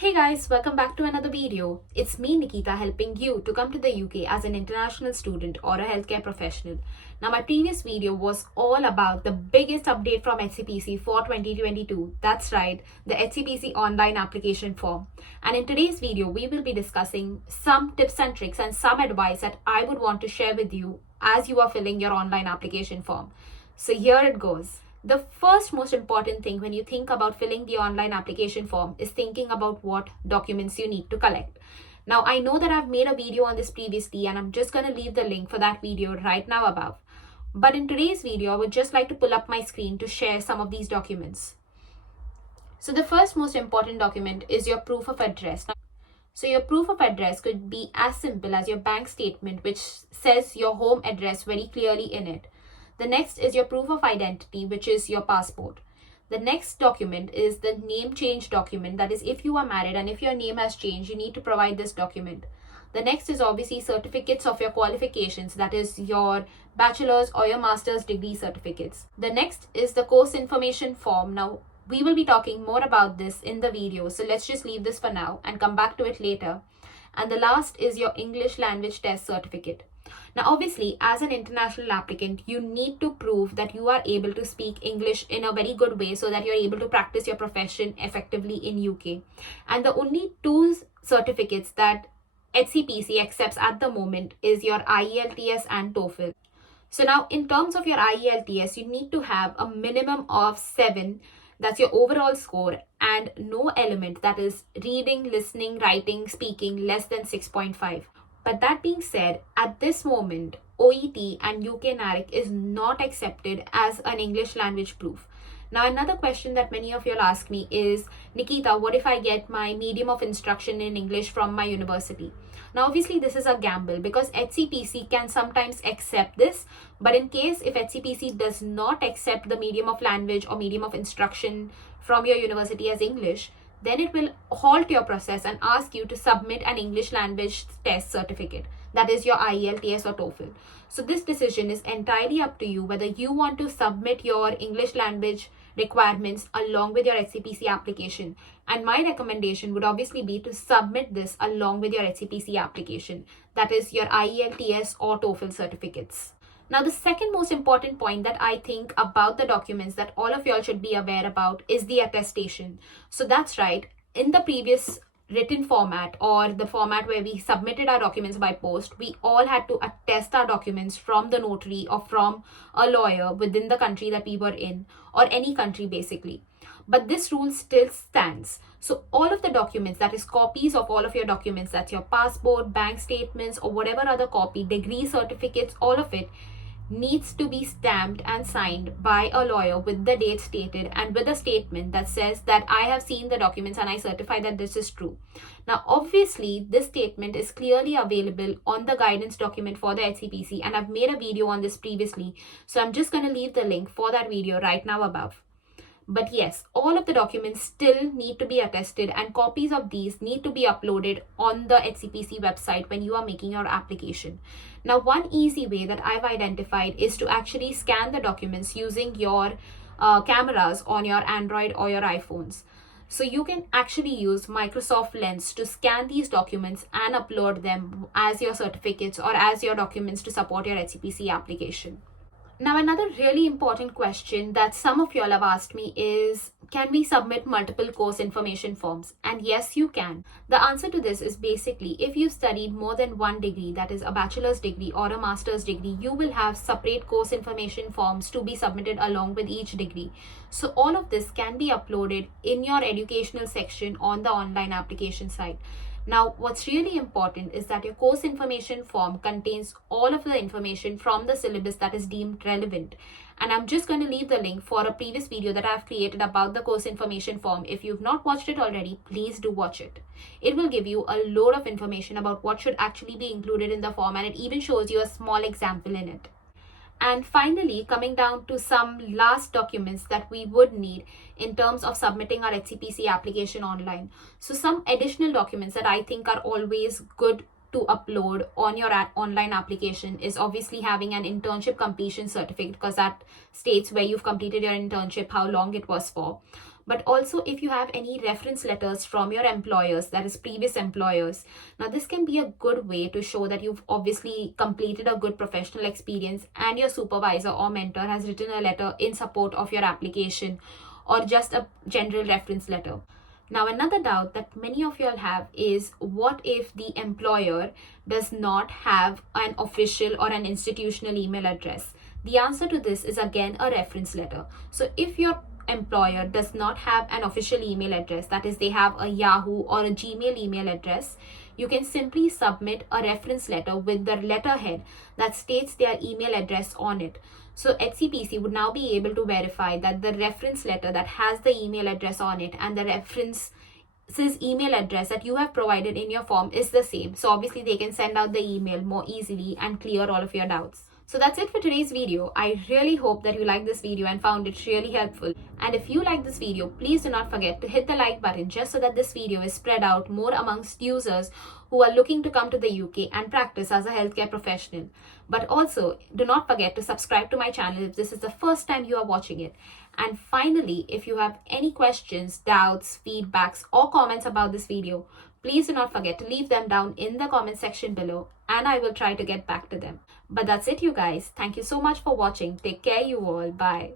Hey guys, welcome back to another video. It's me Nikita helping you to come to the UK as an international student or a healthcare professional. Now my previous video was all about the biggest update from HCPC for 2022. That's right, the HCPC online application form. And in today's video, we will be discussing some tips and tricks and some advice that I would want to share with you as you are filling your online application form. So here it goes. The first most important thing when you think about filling the online application form is thinking about what documents you need to collect. Now, I know that I've made a video on this previously and I'm just going to leave the link for that video right now above. But in today's video, I would just like to pull up my screen to share some of these documents. So the first most important document is your proof of address. So your proof of address could be as simple as your bank statement, which says your home address very clearly in it. The next is your proof of identity, which is your passport. The next document is the name change document. That is, if you are married and if your name has changed, you need to provide this document. The next is obviously certificates of your qualifications. That is your bachelor's or your master's degree certificates. The next is the course information form. Now, we will be talking more about this in the video. So let's just leave this for now and come back to it later. And the last is your English language test certificate. Now, obviously, as an international applicant, you need to prove that you are able to speak English in a very good way so that you're able to practice your profession effectively in UK. And the only two certificates that HCPC accepts at the moment is your IELTS and TOEFL. So now, in terms of your IELTS, you need to have a minimum of 7. That's your overall score, and no element, that is reading, listening, writing, speaking, less than 6.5. But that being said, at this moment, OET and UK NARIC is not accepted as an English language proof. Now, another question that many of you will ask me is, Nikita, what if I get my medium of instruction in English from my university? Now, obviously, this is a gamble because HCPC can sometimes accept this. But in case if HCPC does not accept the medium of language or medium of instruction from your university as English, then it will halt your process and ask you to submit an English language test certificate. That is your IELTS or TOEFL. So this decision is entirely up to you whether you want to submit your English language requirements along with your HCPC application. And my recommendation would obviously be to submit this along with your HCPC application. That is your IELTS or TOEFL certificates. Now, the second most important point that I think about the documents that all of y'all should be aware about is the attestation. So that's right. In the previous written format or the format where we submitted our documents by post, we all had to attest our documents from the notary or from a lawyer within the country that we were in, or any country basically. But this rule still stands. So all of the documents, that is copies of all of your documents, that's your passport, bank statements, or whatever other copy, degree certificates, all of it needs to be stamped and signed by a lawyer with the date stated and with a statement that says that I have seen the documents and I certify that this is true. Now, obviously, this statement is clearly available on the guidance document for the HCPC, and I've made a video on this previously. So I'm just going to leave the link for that video right now above. But yes, all of the documents still need to be attested, and copies of these need to be uploaded on the HCPC website when you are making your application. Now, one easy way that I've identified is to actually scan the documents using your cameras on your Android or your iPhones. So you can actually use Microsoft Lens to scan these documents and upload them as your certificates or as your documents to support your HCPC application. Now, another really important question that some of y'all have asked me is, can we submit multiple course information forms? And yes, you can. The answer to this is basically, if you've studied more than one degree, that is a bachelor's degree or a master's degree, you will have separate course information forms to be submitted along with each degree. So all of this can be uploaded in your educational section on the online application site. Now, what's really important is that your course information form contains all of the information from the syllabus that is deemed relevant. And I'm just going to leave the link for a previous video that I've created about the course information form. If you've not watched it already, please do watch it. It will give you a load of information about what should actually be included in the form, and it even shows you a small example in it. And finally, coming down to some last documents that we would need in terms of submitting our HCPC application online. So some additional documents that I think are always good to upload on your online application is obviously having an internship completion certificate, because that states where you've completed your internship, how long it was for. but also if you have any reference letters from your employers, that is previous employers. Now this can be a good way to show that you've obviously completed a good professional experience and your supervisor or mentor has written a letter in support of your application, or just a general reference letter. Now, another doubt that many of you all have is, what if the employer does not have an official or an institutional email address? The answer to this is again a reference letter. So if your employer does not have an official email address, that is, they have a Yahoo or a Gmail email address, you can simply submit a reference letter with the letterhead that states their email address on it. So HCPC would now be able to verify that the reference letter that has the email address on it and the reference's email address that you have provided in your form is the same. So obviously they can send out the email more easily and clear all of your doubts. So that's it for today's video. I really hope that you liked this video and found it really helpful. And if you like this video, please do not forget to hit the like button, just so that this video is spread out more amongst users who are looking to come to the UK and practice as a healthcare professional. But also, do not forget to subscribe to my channel if this is the first time you are watching it. And finally, if you have any questions, doubts, feedbacks, or comments about this video, please do not forget to leave them down in the comment section below, and I will try to get back to them. But that's it, you guys. Thank you so much for watching. Take care, you all. Bye.